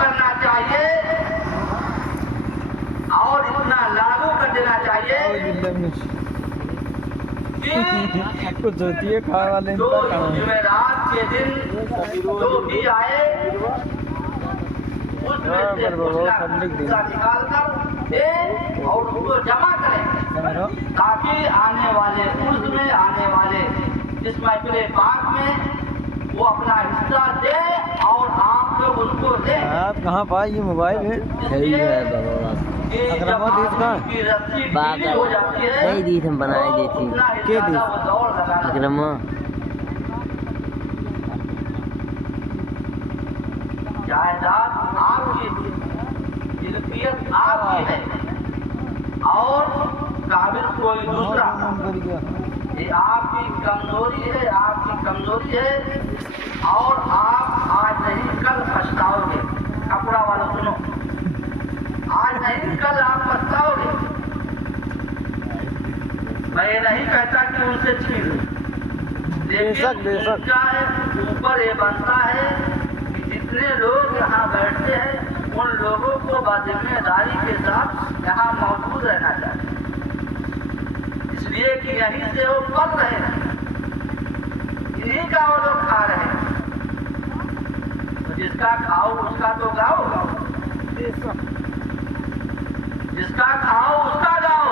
کرنا چاہیے اور اتنا لاگو کر دینا چاہیے کچھ ہوتی ہے کھا والے جو جمعرات کے دن جو بھی آئے اس میں سے نکال کر دے اور اس کو جمع کریں تاکہ آنے والے عرض میں آنے والے اس محفل پاک میں وہ اپنا حصہ دے اور آپ لوگ اس کو دیں. آپ کہاں پائے یہ موبائل ہے نہیں دی ہم بنائے دی تھی اکرم جائیداد آپ کی ملکیت آپ کی ہے اور قابل کوئی دوسرا. یہ آپ کی کمزوری ہے آپ کی کمزوری ہے اور آپ آج نہیں کل پچھتاؤ گے. کپڑا والا سنو آج نہیں کل آپ پچھتاؤ گے. میں یہ نہیں کہتا کہ ان سے چھین لو لیکن ان کا اوپر یہ بنتا ہے کہ جتنے لوگ یہاں بیٹھتے ہیں ان لوگوں کو باذمہ داری کے ساتھ یہاں موجود رہنا چاہیے اس لیے کہ یہیں سے وہ پل رہے ہیں انہیں کا وہ لوگ کھا رہے ہیں تو جس کا کھاؤ اس کا تو گاؤ جس کا کھاؤ اس کا گاؤ.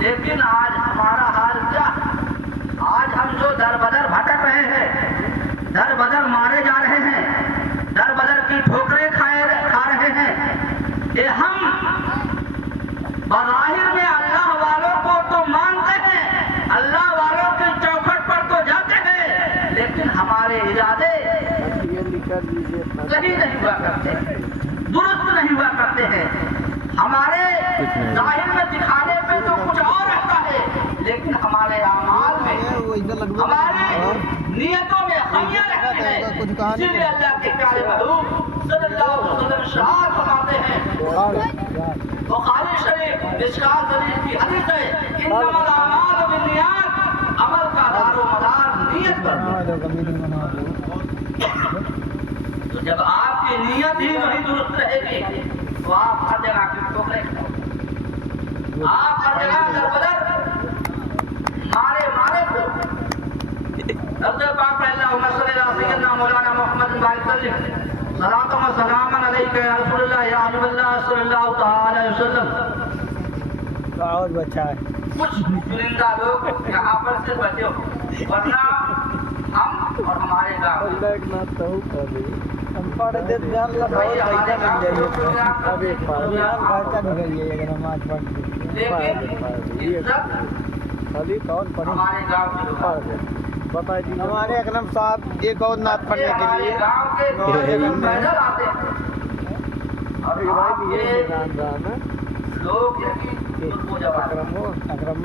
لیکن آج ہمارا حال کیا آج ہم جو در بدر بھٹک رہے ہیں در بدر مارے جا رہے ہیں در بدر کی ٹھوکریں کھا رہے ہیں کہ ہم بظاہر میں اللہ والوں کو تو مانتے ہیں اللہ والوں کی چوکھٹ پر تو جاتے ہیں لیکن ہمارے ارادے صحیح نہیں ہوا کرتے درست نہیں ہوا کرتے ہیں. ہمارے ظاہر میں دکھانے پہ تو کچھ اور رہتا ہے لیکن ہمارے اعمال میں ہمارے نیتوں میں خمیاں رہتی ہیں. اسی لیے اللہ کے پیارے محبوب صلی اللہ علیہ وسلم ارشاد فرماتے ہیں بخاری شریف مشکوٰۃ شریف کی حدیث ہے انما الاعمال بالنیات عمل کا دار و مدار نیت پر. تو جب آپ کی نیت ہی نہیں درست رہے گی تو آپ ہر جگہ کی ٹھوکریں کھاؤ آپ ہر جگہ در بدر مارے کو رضی پاک اللہم صلی اللہ سیدنا مولانا محمد بارک وسلم صلاۃ و سلام علیک یا رسول اللہ یا حبیب اللہ صلی اللہ تعالی علیہ وسلم. اور بچا ہے کچھ چنندہ لوگ یہاں پر سے بچے ہو ورنہ ہم اور ہمارے گاؤں ہم پڑھ دے جان لا بہت پیسہ مل جائے اب ایک پار خرچہ نکل جائے اگر نماز پڑھ ابھی کون پڑھے ہمارے گاؤں کے پڑھ دے بتا دیجیے ہمارے اکرم صاحب ایک اور نعت پڑھنے کے لیے گاؤں کے پیدل آتے ہیں اور آپ کے لوگ یقین اکرم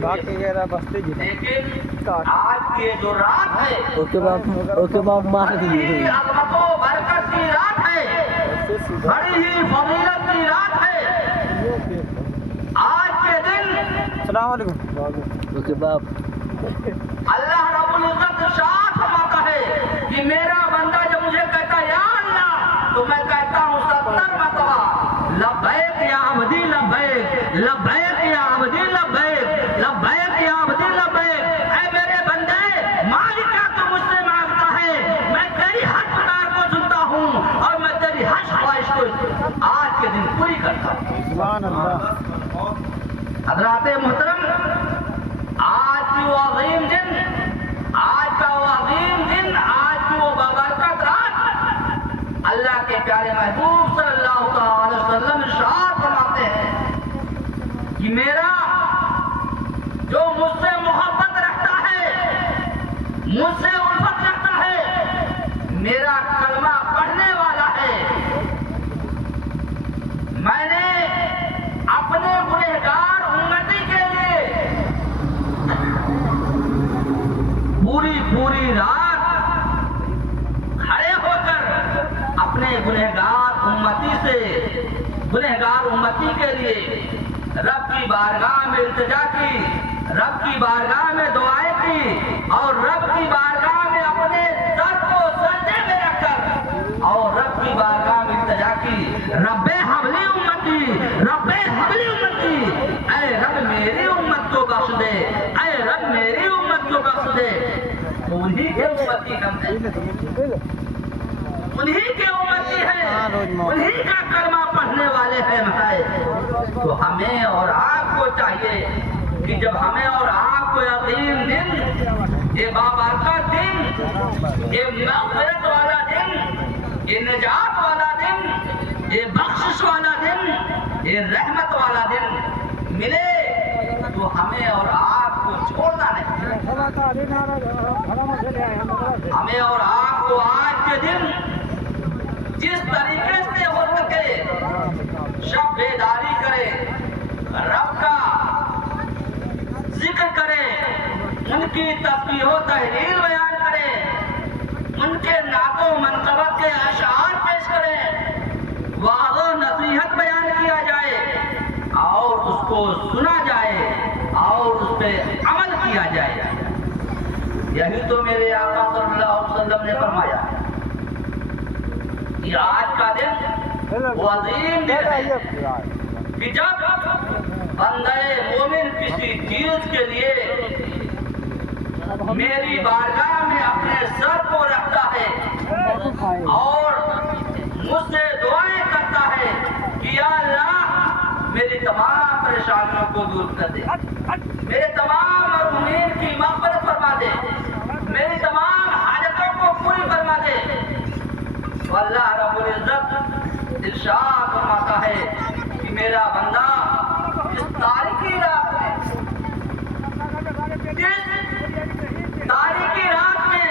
باقی وغیرہ بستے جی لیکن آج کی جو رات ہے اوکے باپ مار دیجیے عظمت و برکت کی رات ہے بڑی ہی فضیلت کی رات ہے. آج کے دن السلام علیکم اوکے باپ اللہ رب العزت ارشاد فرماتا ہے کہ میرا بندہ جب مجھے کہتا ہے یا اللہ تو میں کہتا ہوں 70 مرتبہ لبیک یا عبدی لبیک لبیک یا عبدی لبیک لبیک یا عبدی لبیک. اے میرے بندے مالک کیا تو مجھ سے مانگتا ہے میں تیری ہر پکار کو سنتا ہوں اور میں تیری ہر خواہش کو آج کے دن پوری کرتا ہوں. سبحان اللہ. حضرات محترم آج کی وہ عظیم دن آج کا وہ عظیم دن آج کی وہ بابرکت رات اللہ کے پیارے محبوب صلی اللہ علیہ وسلم ارشاد فرماتے ہیں کہ میرا جو مجھ سے محبت رکھتا ہے مجھ سے الفت رکھتا ہے میرا کلمہ پڑھنے والا ہے میں نے اپنے گنہگار امتی کے لیے پوری رات کھڑے ہو کر اپنے گنہگار امتی کے لیے رب کی بارگاہ میں التجا کی رب کی بارگاہ میں دعائیں کی اور رب کی بارگاہ میں اپنے سر کو سجدے میں رکھ کر اور رب کی بارگاہ میں التجا کی، رب حبلی امتی، رب حبلی امتی، اے رب میری امت کو بخش دے، اے رب میری امت کو بخش دے۔ انہی کے امتی ہم ہیں، انہی کے امتی ہیں، انہی کا کلمہ پڑھنے والے ہیں ہمارے۔ تو ہمیں اور آپ کو چاہیے کہ جب ہمیں اور آپ کو یقین دن، یہ بابرکت دن، یہ مغفرت والا دن، یہ نجات والا دن، یہ بخشش والا دن، یہ رحمت والا دن ملے تو ہمیں اور آپ کو چھوڑنا نہیں۔ ہمیں اور آپ کو آج کے دن جس طریقے سے ہو سکے شب بیداری کرے، رب کا ذکر کرے، ان کی تسبیح و تحلیل بیان کرے، ان کے نعت و منقبت کے اشعار پیش کرے، وعظ و نصیحت بیان کیا جائے اور اس کو سنا جائے اور اس پہ عمل کیا جائے۔ یہی تو میرے آقا صلی اللہ علیہ وسلم نے فرمایا کہ آج کا دن وہ عظیم دن ہے کہ جب بندہ مومن کسی چیز کے لیے میری بارگاہ میں اپنے سر کو رکھتا ہے اور مجھ سے دعائیں کرتا ہے کہ یا اللہ میری تمام پریشانیوں کو دور کر دے، میرے تمام مرحومین کی مغفرت فرما دے، میری تمام حاجتوں کو پوری فرما دے۔ تو اللہ رب العزت ارشاد فرماتا ہے کہ میرا بندہ اس تاریکی رات میں، تاریکی رات میں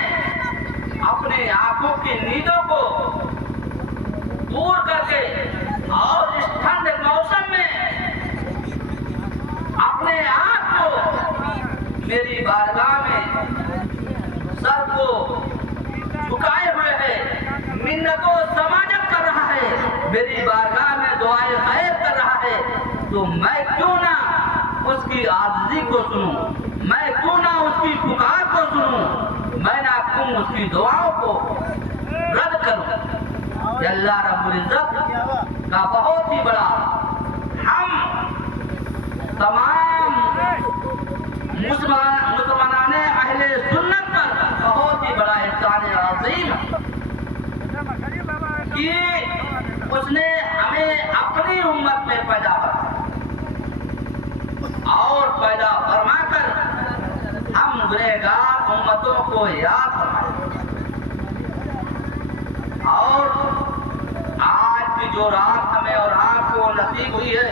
اپنے آنکھوں کی نیندوں کو دور کر کے اور اس ٹھنڈ موسم میں اپنے آپ کو میری بارگاہ میں سر کو جھکائے ہوئے ہے، منت و سماجت کر رہا ہے، میری بارگاہ میں دعائیں خیر کر رہا ہے، تو میں کیوں نہ اس کی عاجزی کو سنوں، میں کیوں نہ اس کی پکار کو سنوں، میں نہ کیوں اس کی دعاؤں کو رد کروں۔ کہ اللہ رب العزت کا بہت ہی بڑا، ہم تمام مسلمان اہل سنت پر بہت ہی بڑا احسان عظیم کہ اس نے ہمیں اپنی امت میں پیدا کرا اور پیدا فرما کر ہم گنہگار امتوں کو یاد فرمائے۔ اور آج کی جو رات ہمیں اور آپ کو نصیب ہوئی ہے،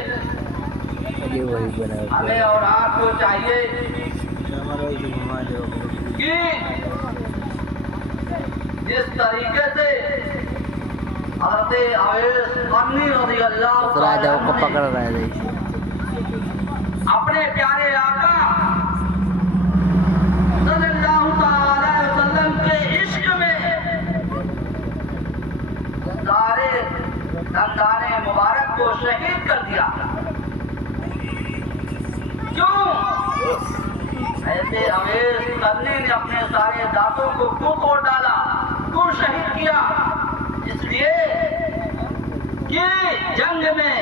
ہمیں اور آپ کو چاہیے کہ جس طریقے سے حضرت اویس قرنی رضی اللہ عنہ اپنے پیارے آقا صلی اللہ تعالی علیہ وسلم کے عشق میں سارے خاندان مبارک کو شہید کر دیا، کیوں ایسے اویس قرنی نے اپنے سارے دانتوں کو کیوں توڑ ڈالا، کیوں شہید کیا؟ اس لیے کہ جنگ میں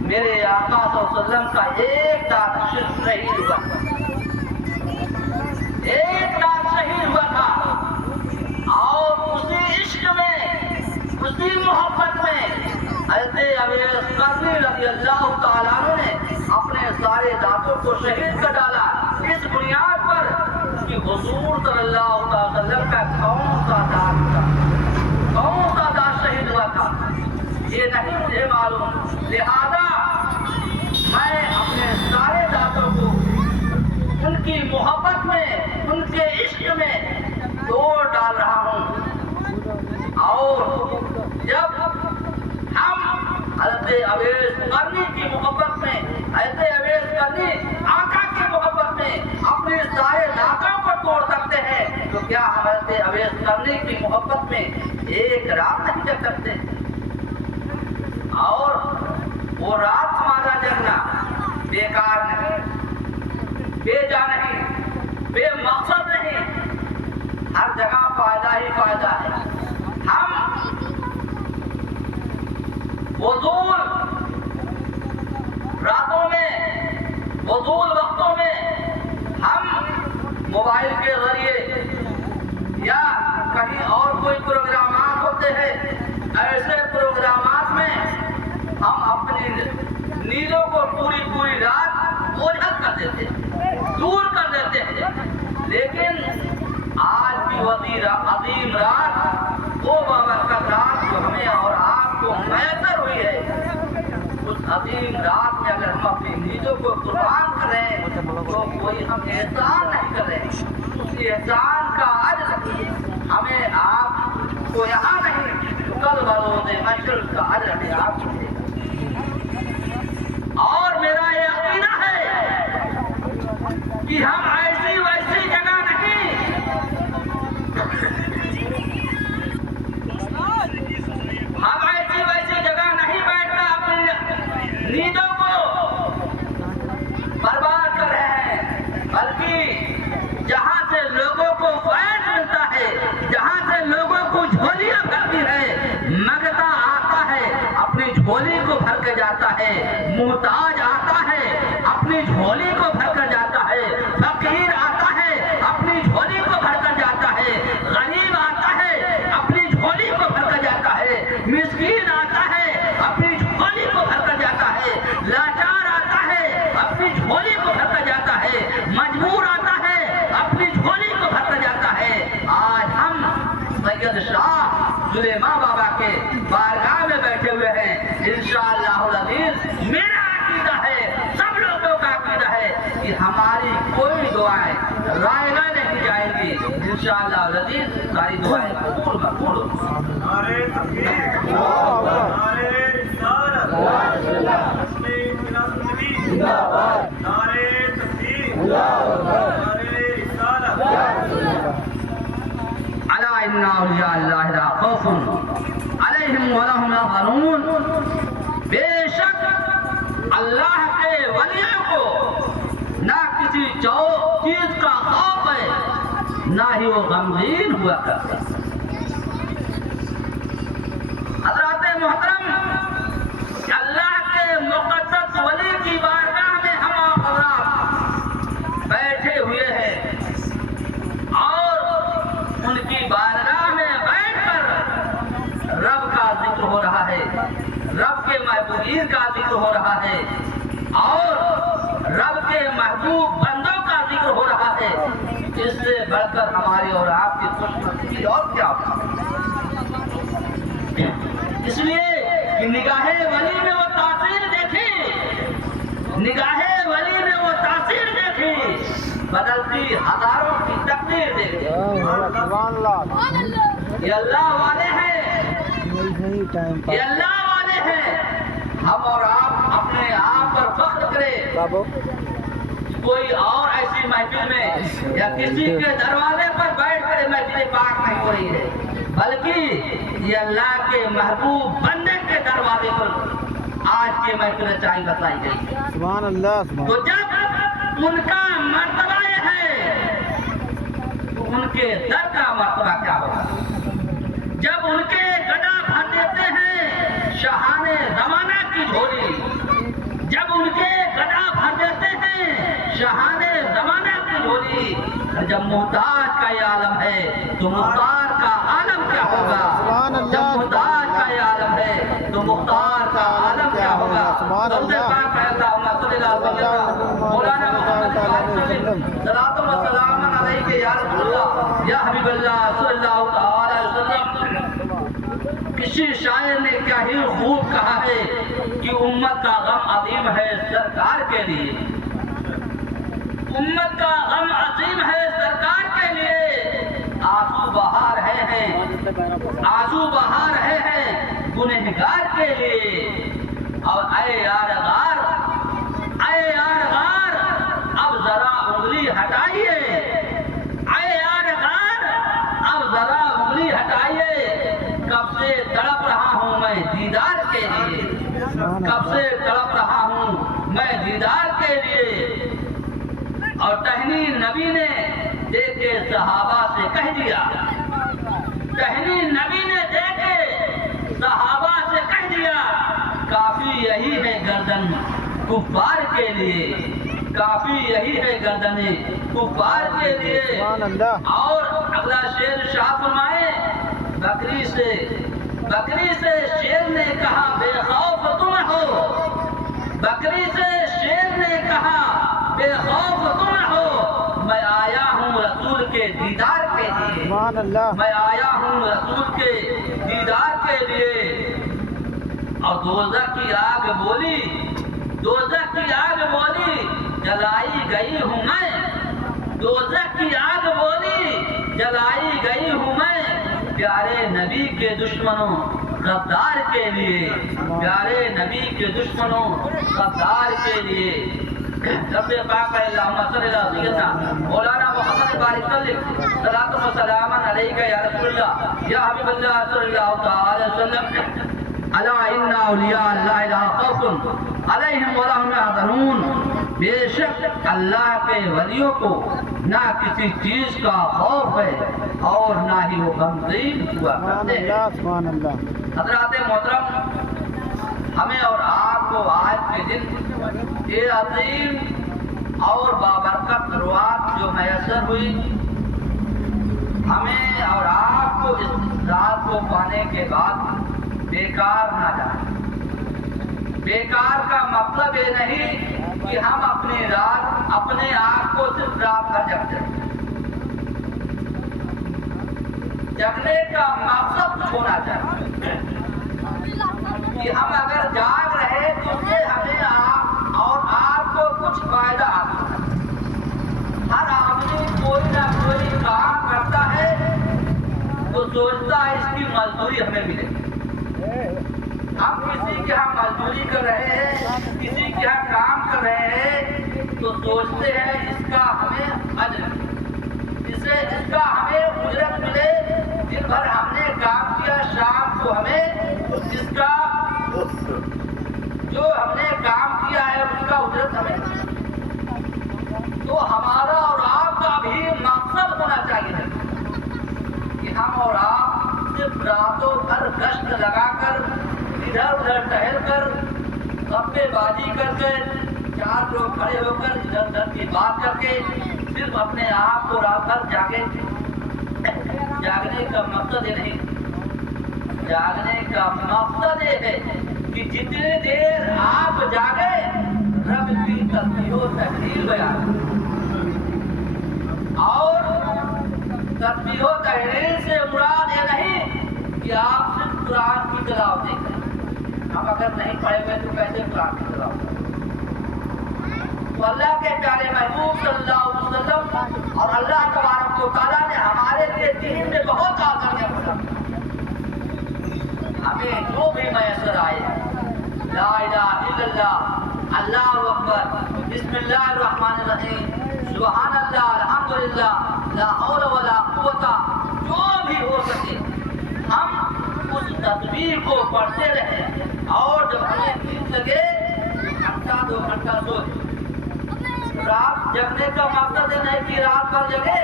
میرے آقا صلی اللہ علیہ وسلم کا ایک دانت شہید ہوا، ایک دانت شہید ہوا تھا، اور اسی عشق میں، اسی محبت میں حضرت اویس قرنی رضی اللہ تعالیٰ عنہ نے اپنے سارے دانتوں کو شہید کر ڈالا، اس بنیاد پر کہ حضور صلی اللہ علیہ وسلم کا کون سا دانت تھا، کون سا دانت شہید ہوا تھا یہ نہیں مجھے معلوم، لہذا میں اپنے سارے دانتوں کو ان کی محبت میں، ان کے عشق میں توڑ ڈال رہا ہوں۔ اور جب ہم حضرت اویس قرنی کی محبت میں، حضرت اویس قرنی آقا کی محبت میں اپنے سارے دانتوں کو توڑ سکتے ہیں، تو کیا ہم حضرت اویس قرنی کی محبت میں ایک رات نہیں جگ سکتے؟ اور وہ رات ہمارا جگنا بیکار نہیں، بے جا نہیں، بے مقصد نہیں، ہر جگہ فائدہ ہی فائدہ ہے۔ ہم نیلوں کو پوری پوری رات اوجھل کر دیتے ہیں، دور کر دیتے ہیں، لیکن آج بھی وزیر عظیم رات وہ بابرکت رات جو ہمیں اور آپ کو میسر ہوئی ہے، اس عظیم رات میں اگر ہم اپنی نیلوں کو قربان کریں تو کوئی ہم احسان نہیں کر رہے، اس احسان کا اجر ہمیں آپ کو یہاں نہیں کل بروز محشر کا اجر ہمیں آپ کو دے گا۔ اور میرا یہ عقیدہ ہے کہ ہم ایسی ویسی جگہ نہیں، ہم ایسی ویسی جگہ نہیں بیٹھ کر اپنی نیندوں کو برباد کر رہے ہیں، بلکہ جہاں سے لوگوں کو فیض ملتا ہے، جہاں سے لوگوں کو جھولیاں بھرتی ہے، منگتا آتا ہے اپنی جھولی کو بھر کے جاتا ہے، محتاج آتا ہے اپنی جھولی کو بھر کر جاتا ہے، فقیر آتا ہے اپنی جھولی کو بھر کر جاتا ہے، غریب آتا ہے اپنی جھولی کو بھر کر جاتا ہے، مسکین آتا ہے اپنی جھولی کو بھر کر جاتا ہے، لاچار آتا ہے اپنی جھولی کو بھر کر جاتا ہے، مجبور آتا ہے اپنی جھولی کو بھر کر جاتا ہے۔ آج ہم سید شاہ سلیمان بابا کے بارگاہ میں بیٹھے ہوئے ہیں، انشاءاللہ العزیز میرا عقیدہ ہے، سب لوگوں کا عقیدہ ہے کہ ہماری کوئی دعائیں رائے گاہ نہیں جائیں گی، انشاءاللہ العزیز ساری دعائیں قبول مقبول ہوں۔ نعرے تکبیر، نعرے رسالت، نعرے خلافت، نعرے تکبیر، نعرے رسالت۔ الا ان اولیاء اللہ لا خوف علیہم ولا هم يحزنون، بے شک اللہ کے ولیوں کو نہ کسی چیز کا خوف ہے، نہ ہی وہ غمگین ہوا کرتا۔ حضرات محترم، اللہ کے مقدس ولی کی بارگاہ میں ہم آپ حضرات بیٹھے ہوئے ہیں اور ان کی بارگاہ میں بیٹھ کر رب کا ذکر ہو رہا ہے، رب کے محبوبین کا ذکر ہو رہا ہے اور رب کے محبوب بندوں کا ذکر ہو رہا ہے، اس سے بڑھ کر ہماری اور آپ کی خوش نصیبی اور کیا ہو۔ اس لیے کہ نگاہ ولی میں وہ تاثیر دیکھی، نگاہ ولی میں وہ تاثیر دیکھی، بدلتی ہزاروں کی تقدیر دیکھی۔ سبحان اللہ، یہ اللہ والے ہیں، صحیح ٹائم پر یہ اللہ والے ہیں۔ ہم اور آپ اپنے آپ پر فخر کریں، بابو کوئی اور ایسی محفل میں یا کسی کے دروازے پر بیٹھ کر محفل پاک نہیں ہو رہی ہے، بلکہ یہ اللہ کے محبوب بندے کے دروازے پر آج کے محفل چاہیے بتائی گئی۔ سبحان اللہ، سبحان تو جب ان کا مرتبہ یہ ہے تو ان کے در کا مرتبہ کیا ہوگا؟ جب ان کے گدا بھر دیتے ہیں شاہان زمانہ کی جھولی، جب ان کے گدا بھر دیتے ہیں شاہان زمانہ کی جھولی، جب محتاج کا یہ عالم ہے تو مختار کا عالم کیا ہوگا؟ جب محتاج کا یہ عالم ہے تو مختار کا عالم کیا ہوگا؟ مولانا محمد صلاۃ و سلام علیہ یا رسول اللہ یا حبیب اللہ صلی اللہ تعالی علیہ وسلم۔ کسی شاعر نے کیا ہی خوب کہا ہے کہ امت کا غم عظیم ہے سرکار کے لیے، امت کا غم عظیم ہے سرکار کے لیے، آنسو بہا رہے ہیں، آنسو بہا رہے ہیں گنہگار کے لیے۔ اور اے یار غار، اے یار غار اب ذرا انگلی ہٹائیے، اے یار غار اب ذرا انگلی ہٹائیے، کب سے تڑپ رہا ہوں میں دیدار کے لیے، کب سے تڑپ رہا ہوں میں دیدار کے لیے۔ اور ٹہنی نبی نے دیکھے صحابہ سے کہہ دیا، ٹہنی نبی نے دیکھے صحابہ سے کہہ دیا، کافی یہی ہے گردن کفار کے لیے، کافی یہی ہے گردن کفار کے لیے۔ سبحان اللہ۔ اور اگلا شعر شاہ فرمائے، بکری سے شیر نے کہا بے خوف تم ہو، بکری سے شیر نے کہا بے خوف تم رہو، میں آیا ہوں رسول کے دیدار کے لیے، سبحان اللہ. میں آیا ہوں رسول کے دیدار کے لیے۔ اور دوزخ کی آگ بولی، دوزخ کی آگ بولی جلائی گئی ہوں میں، دوزخ کی آگ بولی جلائی گئی ہوں میں، پیارے نبی کے دشمنوں غدار کے لیے، پیارے نبی کے دشمنوں غدار کے لیے۔ رب پاک اللہم صلی اللہ علیہ وسلم مولانا محمد بارک صلاۃ و سلام علیک یا رسول اللہ یا حبیب اللہ صلی اللہ تعالی وسلم۔ الا ان اولیاء اللہ لا خوف علیہم ولا هم يحزنون، بے شک اللہ کے ولیوں کو نہ کسی چیز کا خوف ہے اور نہ ہی وہ غمگین ہوا سبحان کرتے ہیں۔ اللہ. سبحان اللہ. حضرات محترم، ہمیں اور آپ کو آج کے دن یہ عظیم اور بابرکت روات جو میسر ہوئی، ہمیں اور آپ کو اس رات کو پانے کے بعد بیکار نہ جائے۔ بیکار کا مطلب یہ نہیں کہ ہم اپنی رات اپنے آپ کو صرف رات بھر جگتے ہیں۔ جگنے کا مقصد کچھ ہونا چاہیے کہ ہم اگر جاگ رہے تو اس سے ہمیں اور آپ کو کچھ فائدہ آتا ہے۔ ہر آدمی کوئی نہ کوئی کام کرتا ہے تو سوچتا ہے اس کی مزدوری ہمیں ملے گی۔ ہم کسی کے ہاں مزدوری کر رہے ہیں، کسی کے ہاں کام کر رہے ہیں تو سوچتے ہیں اس کا ہمیں اجر، اس کا ہمیں اجرت ملے۔ دن بھر ہم نے کام کیا، شام کو ہمیں اس کا جو ہم نے کام کیا ہے اس کا اجرت ہمیں ملے۔ تو ہمارا اور آپ کا بھی مقصد ہونا چاہیے کہ ہم اور آپ صرف راتوں بھر گشت لگا کر ادھر ادھر ٹہل کر گپے بازی کر کے چار لوگ کھڑے ہو کر ادھر ادھر کی بات کر کے صرف اپنے آپ کو رات بھر جاگے۔ جاگنے کا مقصد یہ نہیں، جاگنے کا مقصد یہ ہے کہ جتنی دیر آپ جاگے رب کی تسبیح و تحلیل بیان، اور تسبیح و تحلیل سے مراد یہ نہیں کہ آپ صرف قرآن کی تلاوت کریں۔ ہم اگر نہیں پڑھے ہوئے تو کیسے قرآن کی تلاوت کریں؟ تو اللہ کے پیارے محبوب صلی اللہ علیہ وسلم اور اللہ تبارک و تعالیٰ نے ہمارے لیے دین میں بہت آسانیاں بتا، ہمیں جو بھی میسر آئے، لا الہ الا اللہ، اللہ اکبر، بسم اللہ الرحمن الرحیم، سبحان اللہ، الحمدللہ، لا حول ولا قوت، جو بھی ہو سکے ہم اس تسبیح کو پڑھتے رہیں، اور جب ہمیں نیند لگے گھنٹہ 2 گھنٹہ سوئے۔ رات جگنے کا مقصد یہ نہیں کہ رات بھر جگے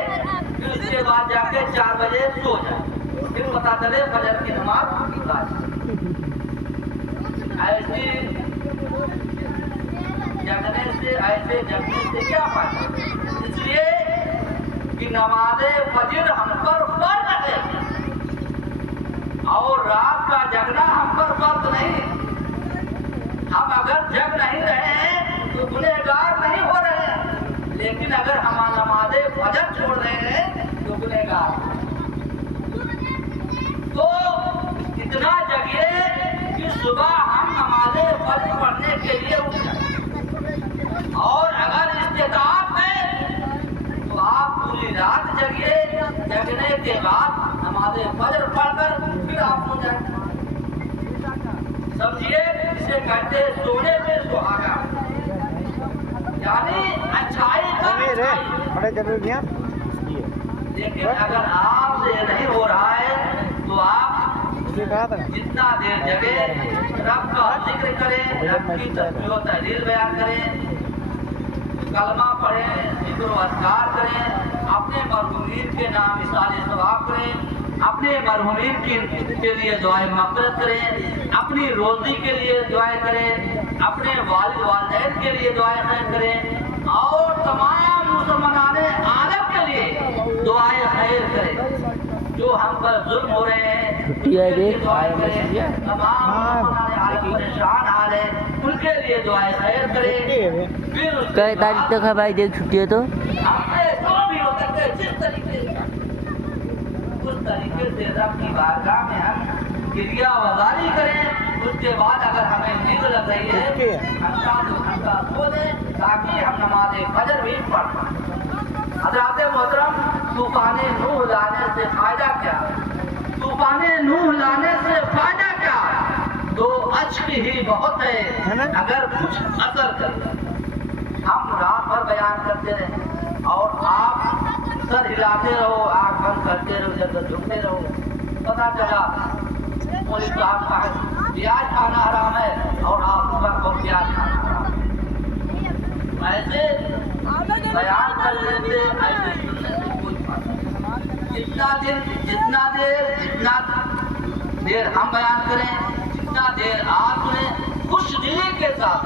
پھر اس کے بعد جا کے 4 بجے سو جائے، پھر پتا چلے فجر کی نماز ایسے جگنے سے کیا فائدہ؟ اس لیے کہ نماز فجر ہم پر فرض ہے اور رات کا جگنا ہم پر فرض نہیں۔ ہم اگر جگ نہیں رہے ہیں تو گنہگار نہیں ہو رہے ہیں، لیکن اگر ہم نماز فجر چھوڑ رہے ہیں تو گنہگار۔ تو اتنا جگیے کہ صبح ہم نماز فجر پڑھنے کے لیے اٹھ جائیں، اور اگر استطاعت ہے تو آپ پوری رات جگیے، جگنے کے بعد نماز فجر پڑھ کر پھر آپ سو جائیں۔ سمجھیے اسے کہتے ہیں سونے پہ سہاگا، یعنی اچھائی کا اچھائی۔ لیکن اگر آپ سے نہیں ہو رہا ہے تو آپ جتنا دیر جگے رب کا ذکر کریں، رب کی تسبیح و تحلیل بیان کریں، کلمہ پڑھیں، ذکر و اذکار کریں، اپنے مرحومین کے نام اصالِ ثواب کریں، اپنے مرحومین کے لیے دعائیں مغفرت کریں، اپنی روزی کے لیے دعائیں کریں، اپنے والد والدین کے لیے دعائیں خیر کریں، اور تمام مسلمان عالم کے لیے دعائیں خیر کریں۔ جو ہم پر ظلم ہو رہے ہیں ان کے لیے دعائیں کریں، تمام مسلمان عالم پریشان حال ہے ان کے کے لیے دعائیں خیر کریں. پھر اس کے کئی تاریخ بعد تک ہے بھائی دیکھ چھٹی ہے تو ہم نے جو بھی ہو سکتے ہیں جس طریقے سے اس طریقے سے رب کی بارگاہ میں ہم کریا وزاری کریں. اس کے بعد اگر ہمیں نیند لگ رہی ہے گھنٹہ 2 گھنٹہ سو دیں تاکہ ہم نماز فجر بھی پڑھ پائیں. حضرات محترم طوفان نوح لانے سے فائدہ کیا؟ طوفان نوح لانے سے فائدہ کیا؟ 2 اشک ہی بہت ہے اگر کچھ اثر کرے. ہم رات بھر بیان کرتے رہے اور آپ سر ہلاتے رہو, آنکھ بند کرتے رہو, جب جھکتے رہو, پتا چلا کوئی صاحب کا پیاز کھانا حرام ہے اور آپ صبح کو پیاز کھانا حرام ہے. ایسے بیان کرنے سے ایسے سننے سے کوئی فائدہ نہیں. جتنا دیر ہم بیان کریں, جتنا دیر آپ سنیں, خوش دلی کے ساتھ,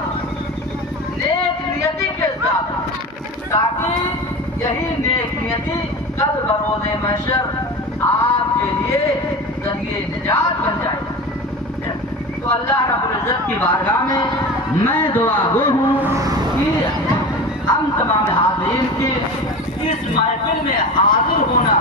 نیک نیتی کے ساتھ, تاکہ یہی نیک نیتی کل بروز محشر آپ کے لیے ذریعے نجات بن جائے. تو اللہ رب العزت کی بارگاہ میں دعا گو ہوں کہ ہم تمام حاضرین کی اس محفل میں حاضر ہونا